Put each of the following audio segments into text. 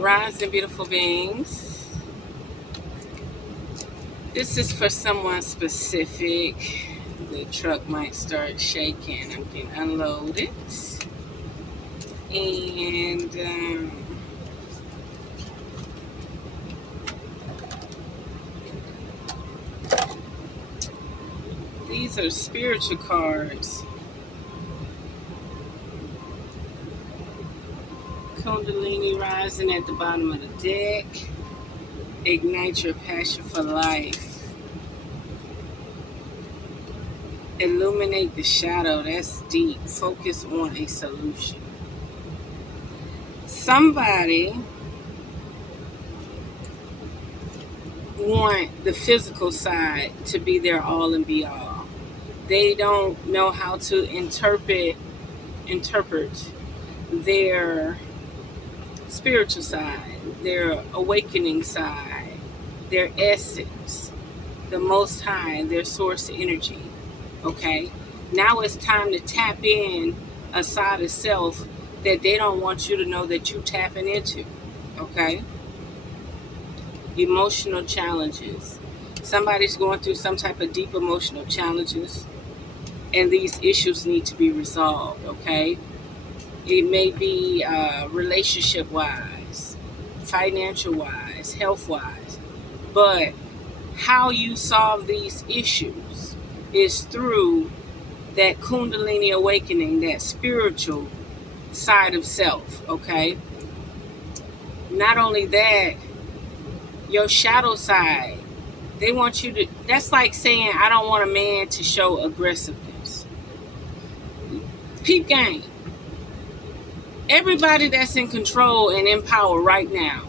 Rising, beautiful beings. This is for someone specific. The truck might start shaking. I'm getting unloaded. And these are spiritual cards. Kundalini rising at the bottom of the deck. Ignite your passion for life. Illuminate the shadow. That's deep. Focus on a solution. Somebody want the physical side to be their all and be all. They don't know how to interpret their spiritual side, their awakening side, their essence, the Most High, their source energy. Okay? Now it's time to tap in a side of self that they don't want you to know that you're tapping into. Okay? Emotional challenges. Somebody's going through some type of deep emotional challenges, and these issues need to be resolved. Okay? It may be relationship-wise, financial-wise, health-wise. But how you solve these issues is through that Kundalini awakening, that spiritual side of self, okay? Not only that, your shadow side, they want you to, that's like saying, I don't want a man to show aggressiveness. Peep game. Everybody that's in control and in power right now,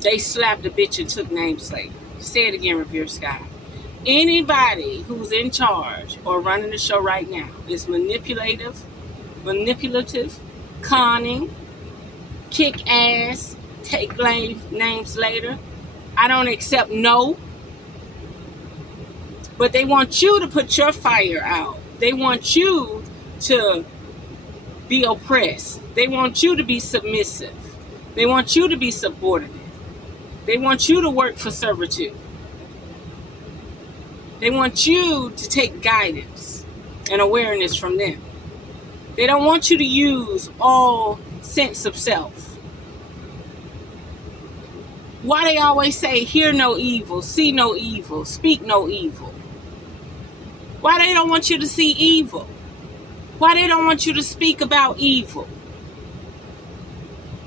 they slapped a bitch and took name slavery. Say it again, Revere Skye. Anybody who's in charge or running the show right now is manipulative, conning, kick ass, take names later. I don't accept no. But they want you to put your fire out. They want you to be oppressed. They want you to be submissive. They want you to be subordinate. They want you to work for servitude. They want you to take guidance and awareness from them. They don't want you to use all sense of self. Why they always say, hear no evil, see no evil, speak no evil? Why they don't want you to see evil? Why they don't want you to speak about evil?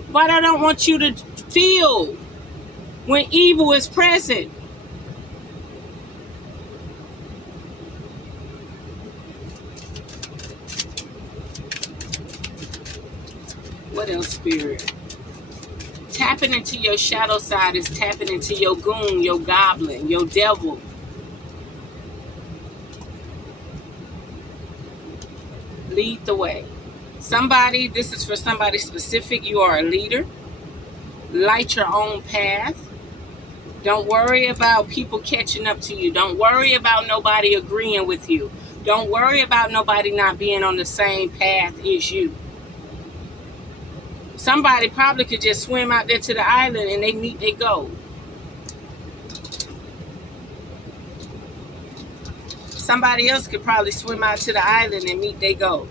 Why they don't want you to feel when evil is present? What else, Spirit? Tapping into your shadow side is tapping into your goon, your goblin, your devil. Lead the way. Somebody, this is for somebody specific. You are a leader. Light your own path. Don't worry about people catching up to you. Don't worry about nobody agreeing with you. Don't worry about nobody not being on the same path as you. Somebody probably could just swim out there to the island and they meet their goal. Somebody else could probably swim out to the island and meet their goal.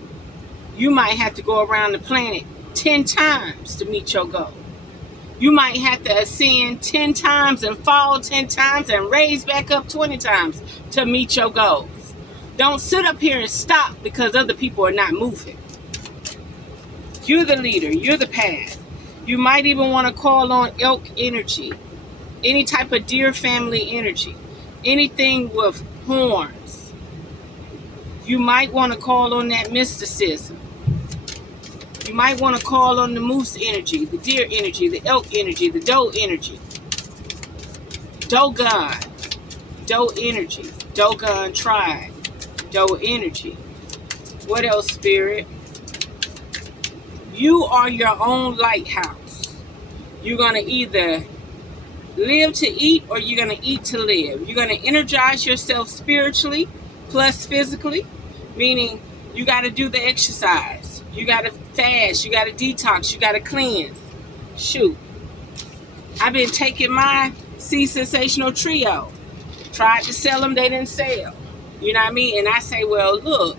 You might have to go around the planet 10 times to meet your goal. You might have to ascend 10 times and fall 10 times and raise back up 20 times to meet your goals. Don't sit up here and stop because other people are not moving. You're the leader. You're the path. You might even want to call on elk energy, any type of deer family energy, anything with horns. You might want to call on that mysticism. You might want to call on the moose energy, the deer energy, the elk energy, the doe energy. Dogon. Doe energy. Dogon tribe. Doe energy. What else, Spirit? You are your own lighthouse. You're going to either live to eat or you're going to eat to live. You're going to energize yourself spiritually plus physically, meaning you got to do the exercise. You got to fast. You got to detox. You got to cleanse. Shoot. I've been taking my Sensational Trio. Tried to sell them, they didn't sell. You know what I mean? And I say, well, look,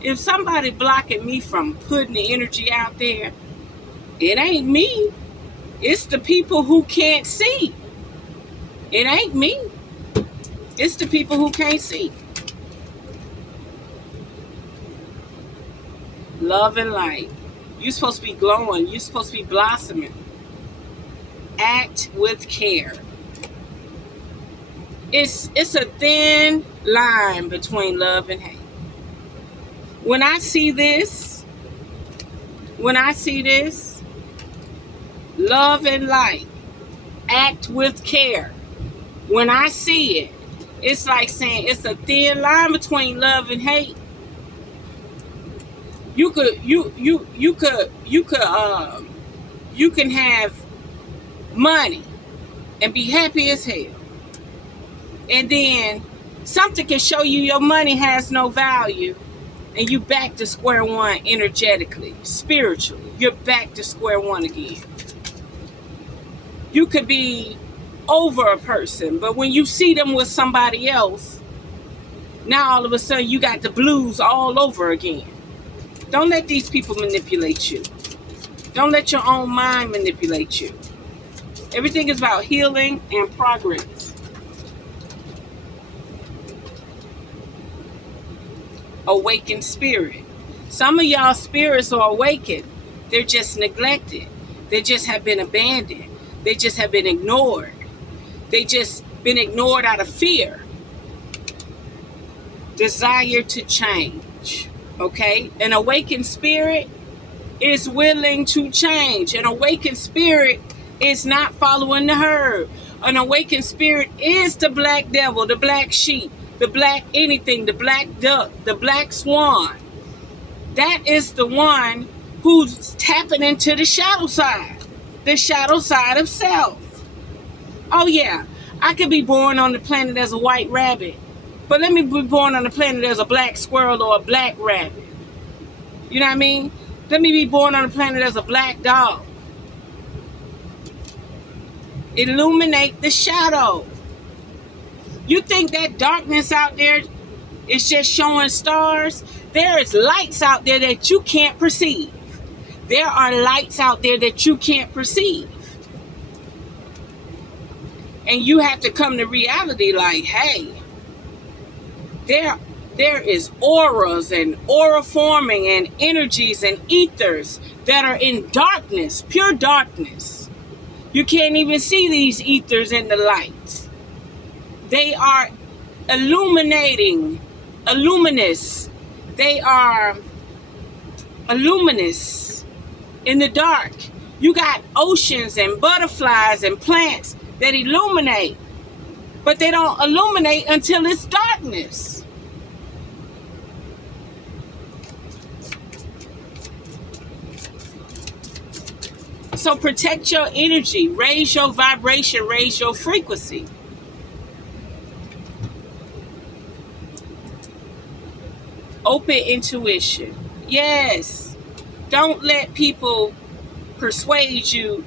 if somebody blocking me from putting the energy out there, it ain't me. It's the people who can't see. It ain't me. It's the people who can't see. Love and light. You're supposed to be glowing. You're supposed to be blossoming. Act with care. It's a thin line between love and hate. When I see this, love and light, act with care. When I see it, it's like saying it's a thin line between love and hate. You can have money and be happy as hell. And then something can show you your money has no value, and you back to square one energetically, spiritually. You're back to square one again. You could be over a person, but when you see them with somebody else, now all of a sudden you got the blues all over again. Don't let these people manipulate you. Don't let your own mind manipulate you. Everything is about healing and progress. Awakened spirit. Some of y'all spirits are awakened. They're just neglected. They just have been abandoned. They just have been ignored. They just been ignored out of fear. Desire to change. Okay? An awakened spirit is willing to change. An awakened spirit is not following the herd. An awakened spirit is the black devil, the black sheep, the black anything, the black duck, the black swan. That is the one who's tapping into the shadow side of self. Oh yeah, I could be born on the planet as a white rabbit, but let me be born on the planet as a black squirrel or a black rabbit. You know what I mean? Let me be born on the planet as a black dog. Illuminate the shadow. You think that darkness out there is just showing stars? There is lights out there that you can't perceive. There are lights out there that you can't perceive. And you have to come to reality like, hey, there is auras and aura forming and energies and ethers that are in darkness, pure darkness. You can't even see these ethers in the light. They are luminous. They are luminous in the dark. You got oceans and butterflies and plants that illuminate, but they don't illuminate until it's darkness. So protect your energy, raise your vibration, raise your frequency. Open intuition. Yes. Don't let people persuade you.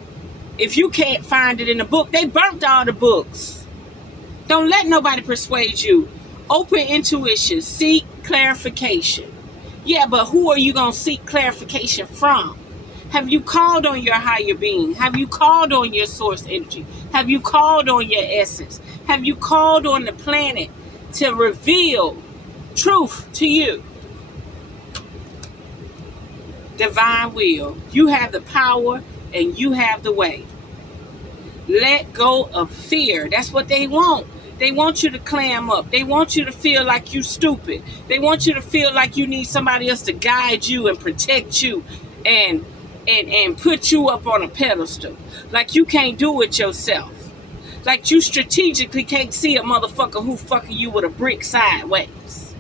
If you can't find it in a book, they burnt all the books. Don't let nobody persuade you. Open intuition. Seek clarification. Yeah, but who are you going to seek clarification from? Have you called on your higher being? Have you called on your source energy? Have you called on your essence? Have you called on the planet to reveal truth to you? Divine will. You have the power and you have the way. Let go of fear. That's what they want. They want you to clam up. They want you to feel like you stupid. They want you to feel like you need somebody else to guide you and protect you and put you up on a pedestal. Like you can't do it yourself. Like you strategically can't see a motherfucker who fucking you with a brick sideways.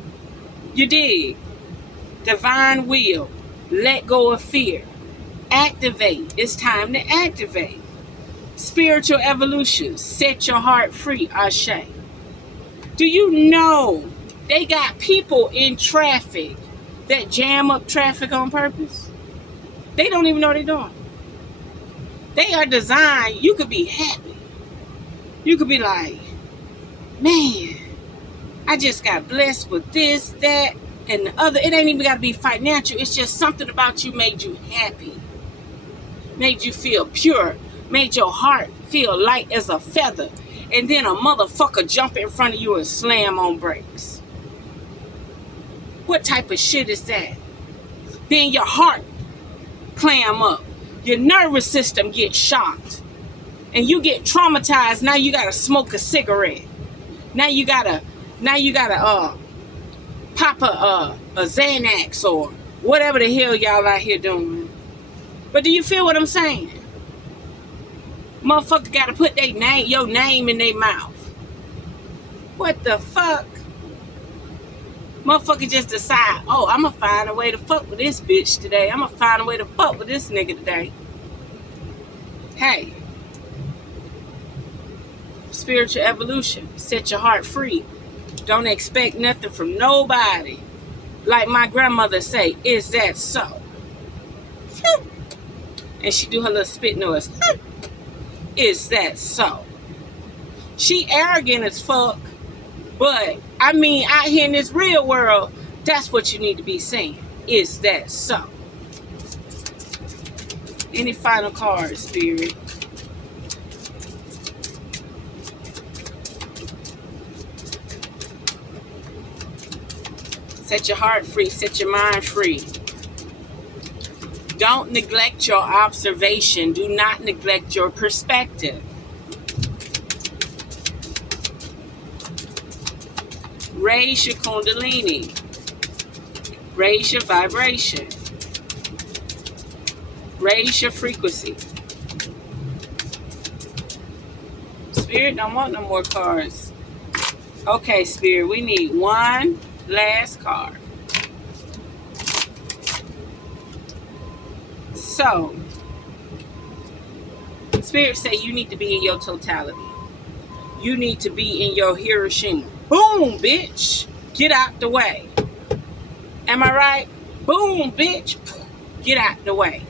You dig? Divine will. Let go of fear. Activate. It's time to activate. Spiritual evolution. Set your heart free. Ashe. Do you know they got people in traffic that jam up traffic on purpose? They don't even know they're doing. They are designed. You could be happy. You could be like, man, I just got blessed with this, that, and the other. It ain't even got to be financial. It's just something about you made you happy, made you feel pure, made your heart feel light as a feather. And then a motherfucker jump in front of you and slam on brakes. What type of shit is that? Then your heart clam up. Your nervous system gets shocked. And you get traumatized. Now you gotta smoke a cigarette. Now you gotta pop a Xanax or whatever the hell y'all out here doing. But do you feel what I'm saying? Motherfucker gotta put your name in their mouth. What the fuck? Motherfucker just decide, oh, I'ma find a way to fuck with this bitch today. I'ma find a way to fuck with this nigga today. Hey. Spiritual evolution. Set your heart free. Don't expect nothing from nobody. Like my grandmother say, is that so? And she do her little spit noise. Is that so? She arrogant as fuck. But, I mean, out here in this real world, that's what you need to be saying. Is that so? Any final cards, Spirit? Set your heart free. Set your mind free. Don't neglect your observation. Do not neglect your perspective. Raise your kundalini. Raise your vibration. Raise your frequency. Spirit don't want no more cards. Okay, Spirit, we need one last card. So, Spirit say you need to be in your totality. You need to be in your Hiroshima. Boom, bitch. Get out the way. Am I right? Boom, bitch. Get out the way.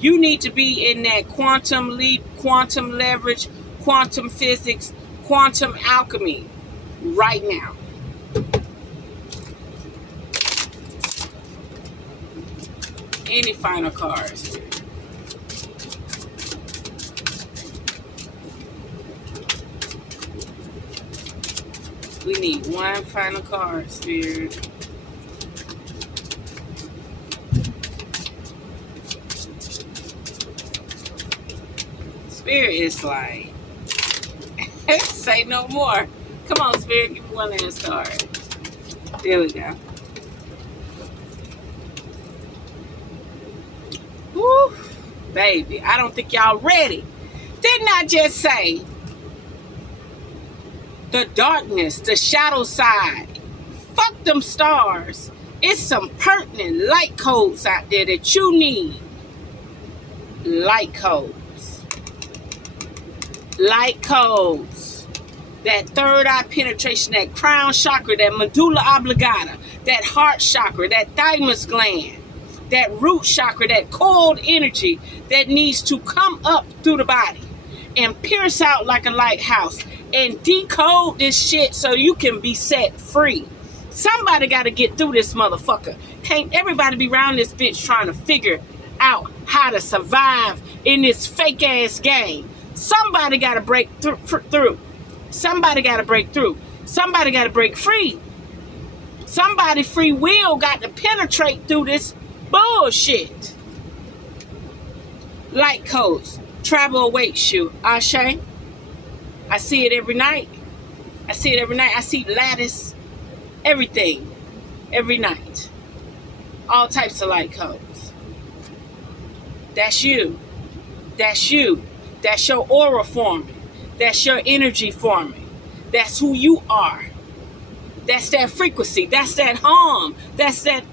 You need to be in that quantum leap, quantum leverage, quantum physics, quantum alchemy right now. Any final cards? We need one final card, Spirit. Spirit is like, say no more. Come on, Spirit, give me one last card. There we go. Woo, baby, I don't think y'all ready. Didn't I just say the darkness, the shadow side? Fuck them stars. It's some pertinent light codes out there that you need. Light codes. Light codes. That third eye penetration, that crown chakra, that medulla oblongata, that heart chakra, that thymus gland, that root chakra, that cold energy that needs to come up through the body and pierce out like a lighthouse and decode this shit so you can be set free. Somebody got to get through this motherfucker. Can't everybody be around this bitch trying to figure out how to survive in this fake ass game. Somebody got to break through. Somebody got to break through. Somebody got to break free. Somebody free will got to penetrate through this bullshit. Light codes. Travel awaits you. Ashe. I see it every night. I see it every night. I see lattice. Everything. Every night. All types of light codes. That's you. That's you. That's your aura forming. That's your energy forming. That's who you are. That's that frequency. That's that hum. That's that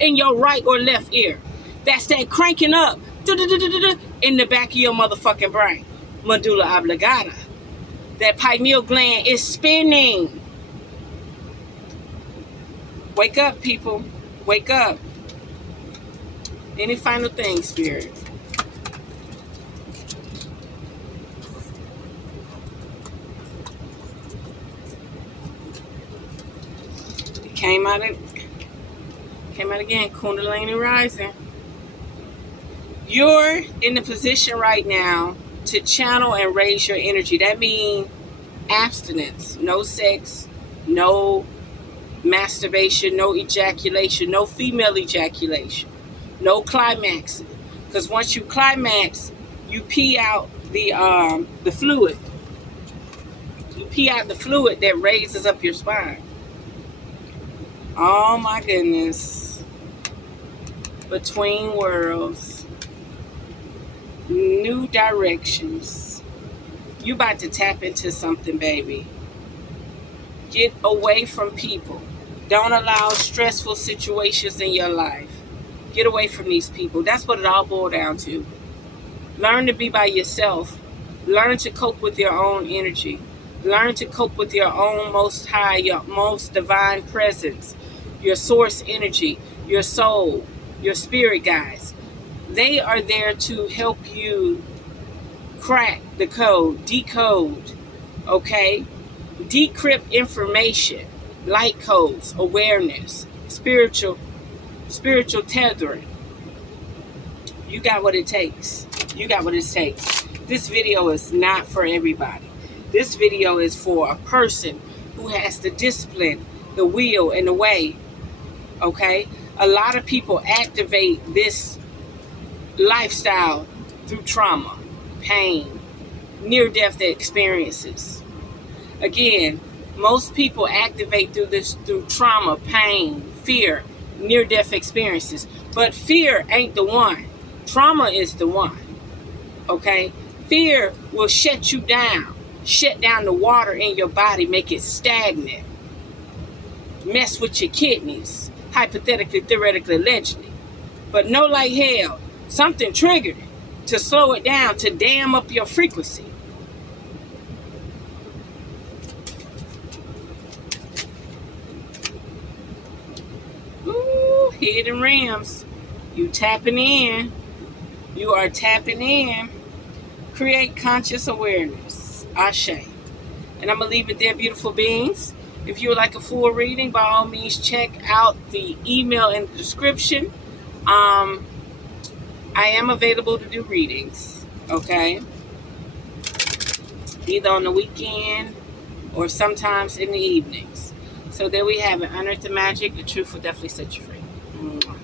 in your right or left ear. That's that cranking up in the back of your motherfucking brain. Medulla oblongata. That pineal gland is spinning. Wake up, people. Wake up. Any final things, Spirit? Came out again, Kundalini rising. You're in the position right now to channel and raise your energy. That means abstinence, no sex, no masturbation, no ejaculation, no female ejaculation, no climaxing. Because once you climax, you pee out the fluid. You pee out the fluid that raises up your spine. Oh my goodness. Between worlds. New directions. You about to tap into something, baby. Get away from people. Don't allow stressful situations in your life. Get away from these people. That's what it all boils down to. Learn to be by yourself. Learn to cope with your own energy. Learn to cope with your own most high, your most divine presence, your source energy, your soul, your spirit guides. They are there to help you crack the code, decode, okay? Decrypt information, light codes, awareness, spiritual tethering. You got what it takes. You got what it takes. This video is not for everybody. This video is for a person who has the discipline, the will, and the way. Okay? A lot of people activate this lifestyle through trauma, pain, near-death experiences. Again, most people activate through trauma, pain, fear, near-death experiences. But fear ain't the one. Trauma is the one. Okay? Fear will shut you down. Shut down the water in your body, make it stagnant. Mess with your kidneys. Hypothetically, theoretically, allegedly. But no like hell, something triggered it to slow it down, to dam up your frequency. Ooh, hidden realms. You tapping in. You are tapping in. Create conscious awareness. Ashe. And I'm going to leave it there, beautiful beings. If you would like a full reading, by all means, check out the email in the description. I am available to do readings, okay? Either on the weekend or sometimes in the evenings. So there we have it. Unearth the magic. The truth will definitely set you free. Mwah.